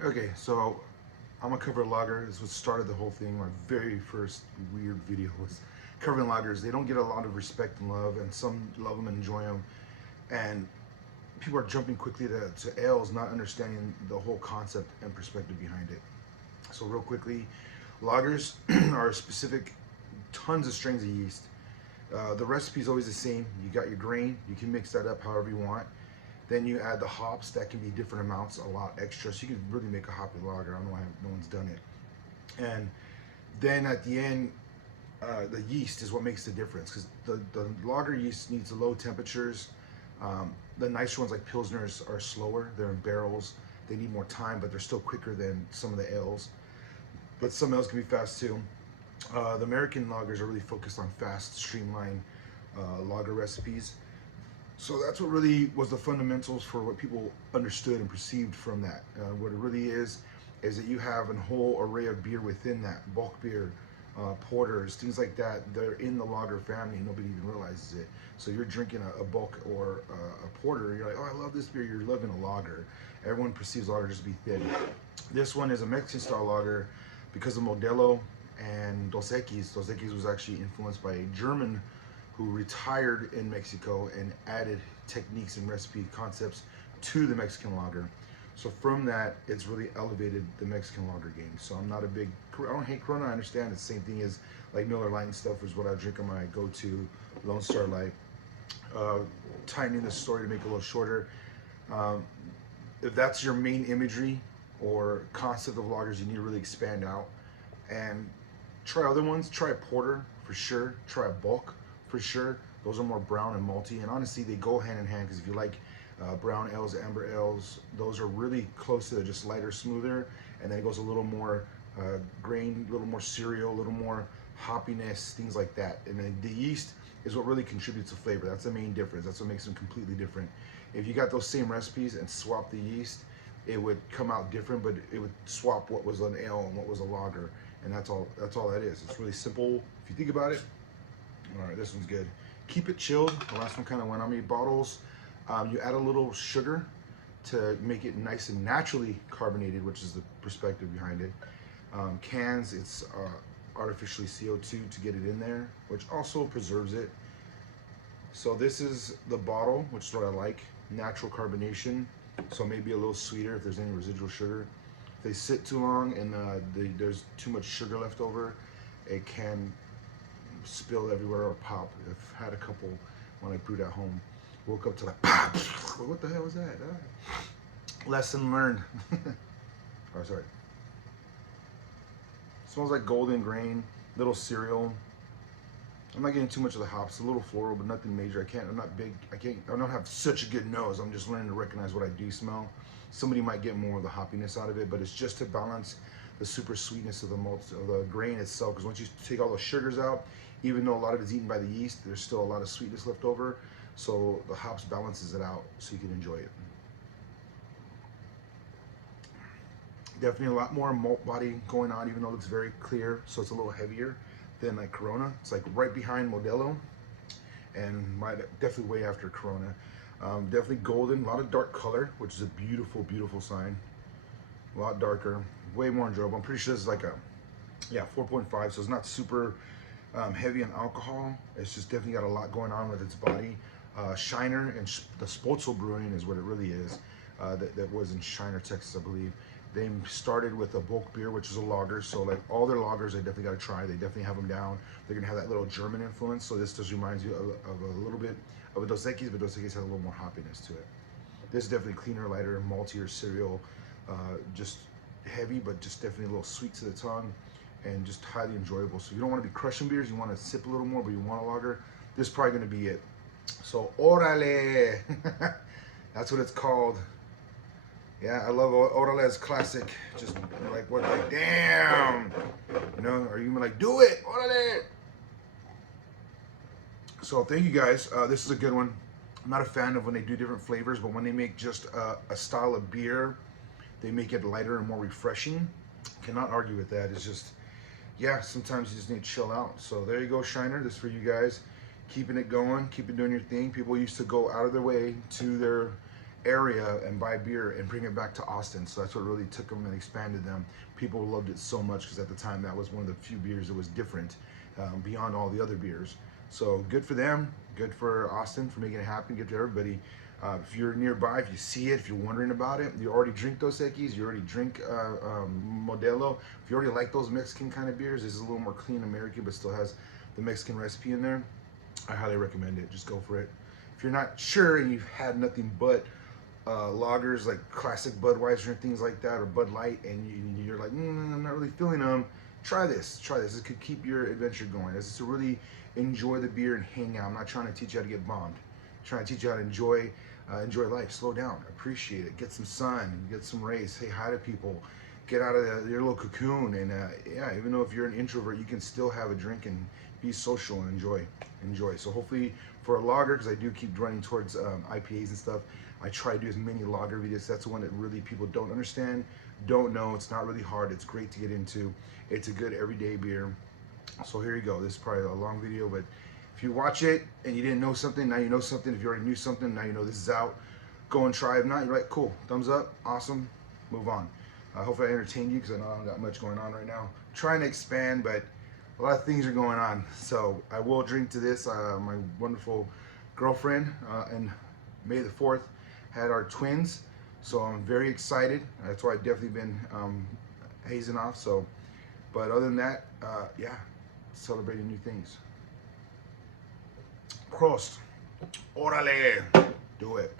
Okay, so I'm a cover lager. This was started the whole thing. My very first weird video was covering lagers. They don't get a lot of respect and love, and some love them and enjoy them. And people are jumping quickly to ales, not understanding the whole concept and perspective behind it. So real quickly, lagers are specific, tons of strains of yeast. The recipe is always the same. You got your grain. You can mix that up however you want. Then you add the hops. That can be different amounts, a lot extra. So you can really make a hoppy lager. I don't know why no one's done it. And then at the end, the yeast is what makes the difference because the lager yeast needs low temperatures. The nicer ones like Pilsners are slower. They're in barrels. They need more time, but they're still quicker than some of the ales. But some ales can be fast too. The American lagers are really focused on fast, streamlined lager recipes. So that's what really was the fundamentals for what people understood and perceived from that. What it really is that you have a whole array of beer within that, bulk beer, porters, things like that. They're in the lager family. Nobody even realizes it. So you're drinking a bulk or a porter. You're like, oh, I love this beer. You're loving a lager. Everyone perceives lager just to be thin. This one is a Mexican style lager because of Modelo and Dos Equis. Dos Equis was actually influenced by a German who retired in Mexico and added techniques and recipe concepts to the Mexican lager. So from that, it's really elevated the Mexican lager game. So I'm not a big, I don't hate Corona. I understand it's the same thing as like Miller Lite and stuff is what I drink on my go-to Lone Star Light. Uh, Tightening the story to make it a little shorter. Um, if that's your main imagery or concept of lagers, you need to really expand out and try other ones. Try a porter for sure. Try a bulk for sure. Those are more brown and malty, and honestly, they go hand in hand because if you like brown ales, amber ales, those are really close to just lighter, smoother, and then it goes a little more grain, a little more cereal, a little more hoppiness, things like that. And then the yeast is what really contributes to flavor. That's the main difference. That's what makes them completely different. If you got those same recipes and swap the yeast, it would come out different, but it would swap what was an ale and what was a lager, and that's all. That's all that is. It's really simple if you think about it. All right, this one's good. Keep it chilled. The last one kind of went on me. Bottles, you add a little sugar to make it nice and naturally carbonated, which is the perspective behind it. Cans, it's artificially CO2 to get it in there, which also preserves it. So this is the bottle, which is what I like. Natural carbonation, so maybe a little sweeter if there's any residual sugar. If they sit too long and there's too much sugar left over, it can spill everywhere or pop. I've had a couple when I brewed at home. Woke up to like pop. What the hell was that? Lesson learned. Oh, sorry. Smells like golden grain, little cereal. I'm not getting too much of the hops. A little floral, but nothing major. I can't. I'm not big. I can't. I don't have such a good nose. I'm just learning to recognize what I do smell. Somebody might get more of the hoppiness out of it, but it's just to balance the super sweetness of the malt of the grain itself. Because once you take all the sugars out, even though a lot of it's eaten by the yeast, there's still a lot of sweetness left over. So the hops balances it out, so you can enjoy it. Definitely a lot more malt body going on, even though it looks very clear. So it's a little heavier than like Corona. It's like right behind Modelo, and definitely way after Corona. Definitely golden, a lot of dark color, which is a beautiful, beautiful sign. A lot darker, way more enjoyable. I'm pretty sure this is like a, yeah, 4.5, so it's not super heavy on alcohol. It's just definitely got a lot going on with its body. Shiner and the Spotzel Brewing is what it really is. That was in Shiner, Texas, I believe. They started with a bulk beer, which is a lager. So like all their lagers, they definitely got to try. They definitely have them down. They're gonna have that little German influence. So this just reminds you of a little bit of a Dos Equis, but Dos Equis has a little more hoppiness to it. This is definitely cleaner, lighter, maltier cereal, just heavy, but just definitely a little sweet to the tongue, and just highly enjoyable. So you don't want to be crushing beers. You want to sip a little more, but you want a lager. This is probably gonna be it. So orale, that's what it's called. Yeah, I love Orale's classic. Just like what, like damn, you know, or you like do it, Orale. So thank you guys. This is a good one. I'm not a fan of when they do different flavors, but when they make just a style of beer, they make it lighter and more refreshing. Cannot argue with that. It's just, yeah, sometimes you just need to chill out. So there you go, Shiner. This is for you guys. Keeping it going, keep it doing your thing. People used to go out of their way to their area and buy beer and bring it back to Austin. So that's what really took them and expanded them. People loved it so much because at the time that was one of the few beers that was different beyond all the other beers. So good for them, good for Austin for making it happen, good to everybody. If you're nearby, if you see it, if you're wondering about it, you already drink Dos Equis, you already drink Modelo. If you already like those Mexican kind of beers, this is a little more clean American, but still has the Mexican recipe in there. I highly recommend it. Just go for it. If you're not sure and you've had nothing but lagers like classic Budweiser and things like that, or Bud Light, and you're like, I'm not really feeling them, try this. Try this. It could keep your adventure going. This is to really enjoy the beer and hang out. I'm not trying to teach you how to get bombed. I'm trying to teach you how to enjoy life. Slow down. Appreciate it. Get some sun. Get some rays. Say hi to people. Get out of your little cocoon. And yeah, even though if you're an introvert, you can still have a drink and be social and enjoy. So hopefully for a lager, because I do keep running towards IPAs and stuff, I try to do as many lager videos. That's the one that really people don't understand, don't know. It's not really hard. It's great to get into. It's a good everyday beer. So here you go. This is probably a long video, but if you watch it and you didn't know something, now you know something. If you already knew something, now you know this is out. Go and try. If not, you're like, cool, thumbs up, awesome, move on. Hopefully I entertained you because I know I don't got much going on right now. I'm trying to expand, but a lot of things are going on. So I will drink to this. My wonderful girlfriend and May the 4th had our twins. So I'm very excited. That's why I've definitely been hazing off. So, but other than that, yeah, celebrating new things. Prost. Orale. Do it.